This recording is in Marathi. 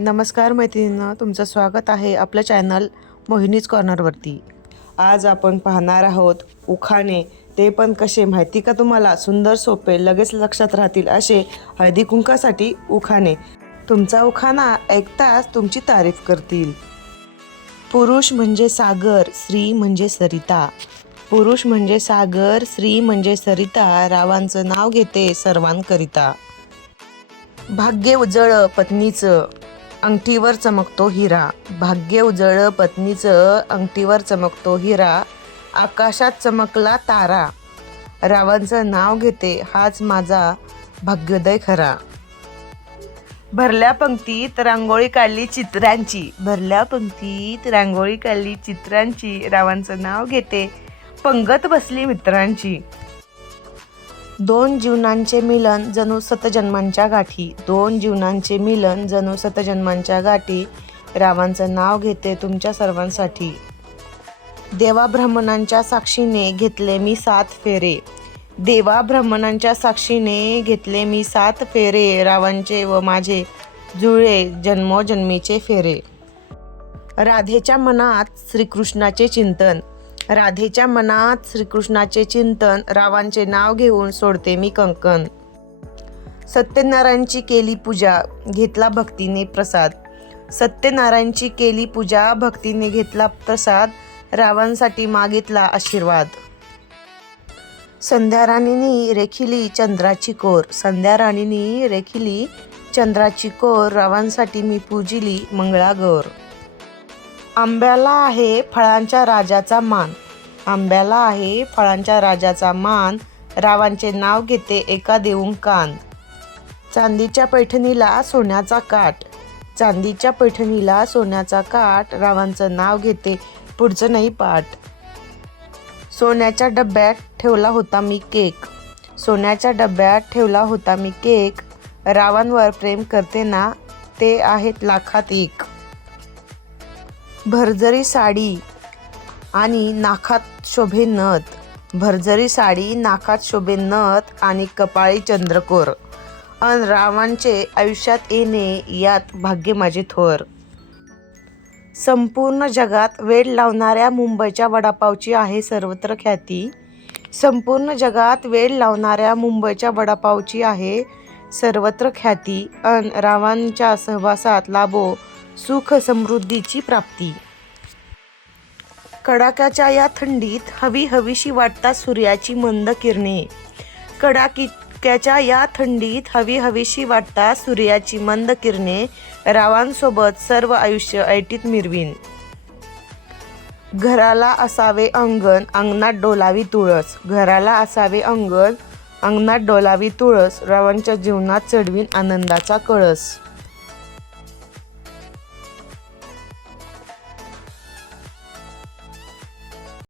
नमस्कार मैत्रिणींनो तुमचं स्वागत आहे आपलं चॅनल मोहिनीज कॉर्नरवरती आज आपण पाहणार आहोत उखाणे. ते पण कसे माहिती का तुम्हाला? सुंदर सोपे लगेच लक्षात राहतील असे हळदी कुंकासाठी उखाणे. तुमचा उखाणा ऐकताच तुमची तारीफ करतील. पुरुष म्हणजे सागर स्त्री म्हणजे सरिता. पुरुष म्हणजे सागर स्त्री म्हणजे सरिता. रावांचं नाव घेते सर्वांकरिता. भाग्य उजळ पत्नीचं. अंगठीवर चमकतो हिरा. भाग्य उजळ पत्नीचं अंगठीवर चमकतो हिरा. आकाशात चमकला तारा. रावांचं नाव घेते हाच माझा भाग्योदय खरा. भरल्या पंक्तीत रांगोळी काढली चित्रांची. भरल्या पंक्तीत रांगोळी काढली चित्रांची. रावांचं नाव घेते पंगत बसली मित्रांची. दोन जीवनांचे मिलन जणू सतजन्मांच्या गाठी. दोन जीवनांचे मिलन जणू सतजन्मांच्या गाठी. रावांचं नाव घेते तुमच्या सर्वांसाठी. देवा ब्राह्मणांच्या साक्षीने घेतले मी सात फेरे. देवा ब्राह्मणांच्या साक्षीने घेतले मी सात फेरे रावांचे व माझे जुळे जन्मोजन्मीचे फेरे. राधेच्या मनात श्रीकृष्णाचे चिंतन. राधेच्या मनात श्रीकृष्णाचे चिंतन रावांचे नाव घेऊन सोडते मी कंकण. सत्यनारायणची केली पूजा घेतला भक्तीने प्रसाद. सत्यनारायणची केली पूजा भक्तीने घेतला प्रसाद रावांसाठी मागितला आशीर्वाद. संध्या राणीनी रेखिली चंद्राची कोर. संध्या राणीनी रेखिली चंद्राची कोर रावांसाठी मी पूजिली मंगळागौर. आंब्याला आहे फळांच्या राजाचा मान. आंब्याला आहे फळांच्या राजाचा मान. रावांचे नाव घेते एका देऊन कान. चांदीच्या पैठणीला सोन्याचा काठ. चांदीच्या पैठणीला सोन्याचा काठ. रावांचं नाव घेते पुढचं नाही पाठ. सोन्याच्या डब्यात ठेवला होता मी केक. सोन्याच्या डब्यात ठेवला होता मी केक. रावांवर प्रेम करते ना ते आहेत लाखात एक. भरजरी साडी आणि नाकात शोभे नथ. भरजरी साडी नाकात शोभे नथ आणि कपाळी चंद्रकोर. अन रावांचे आयुष्यात येणे यात भाग्य माझे थोर. संपूर्ण जगात वेळ लावणाऱ्या मुंबईच्या वडापावची आहे सर्वत्र ख्याती. संपूर्ण जगात वेळ लावणाऱ्या मुंबईच्या वडापावची आहे सर्वत्र ख्याती. अन रावांच्या सहवासात लाभो सुख समृद्धीची प्राप्ती. कडाक्याच्या या थंडीत हवी हवीशी वाटतात सूर्याची मंद किरणे. कडाक्याच्या या थंडीत हवी हवीशी वाटतात सूर्याची मंद किरणे. रावांसोबत सर्व आयुष्य ऐटीत मिरवीन. घराला असावे अंगण अंगणात डोलावी तुळस. घराला असावे अंगण अंगणात डोलावी तुळस. रावांच्या जीवनात चढवीन आनंदाचा कळस.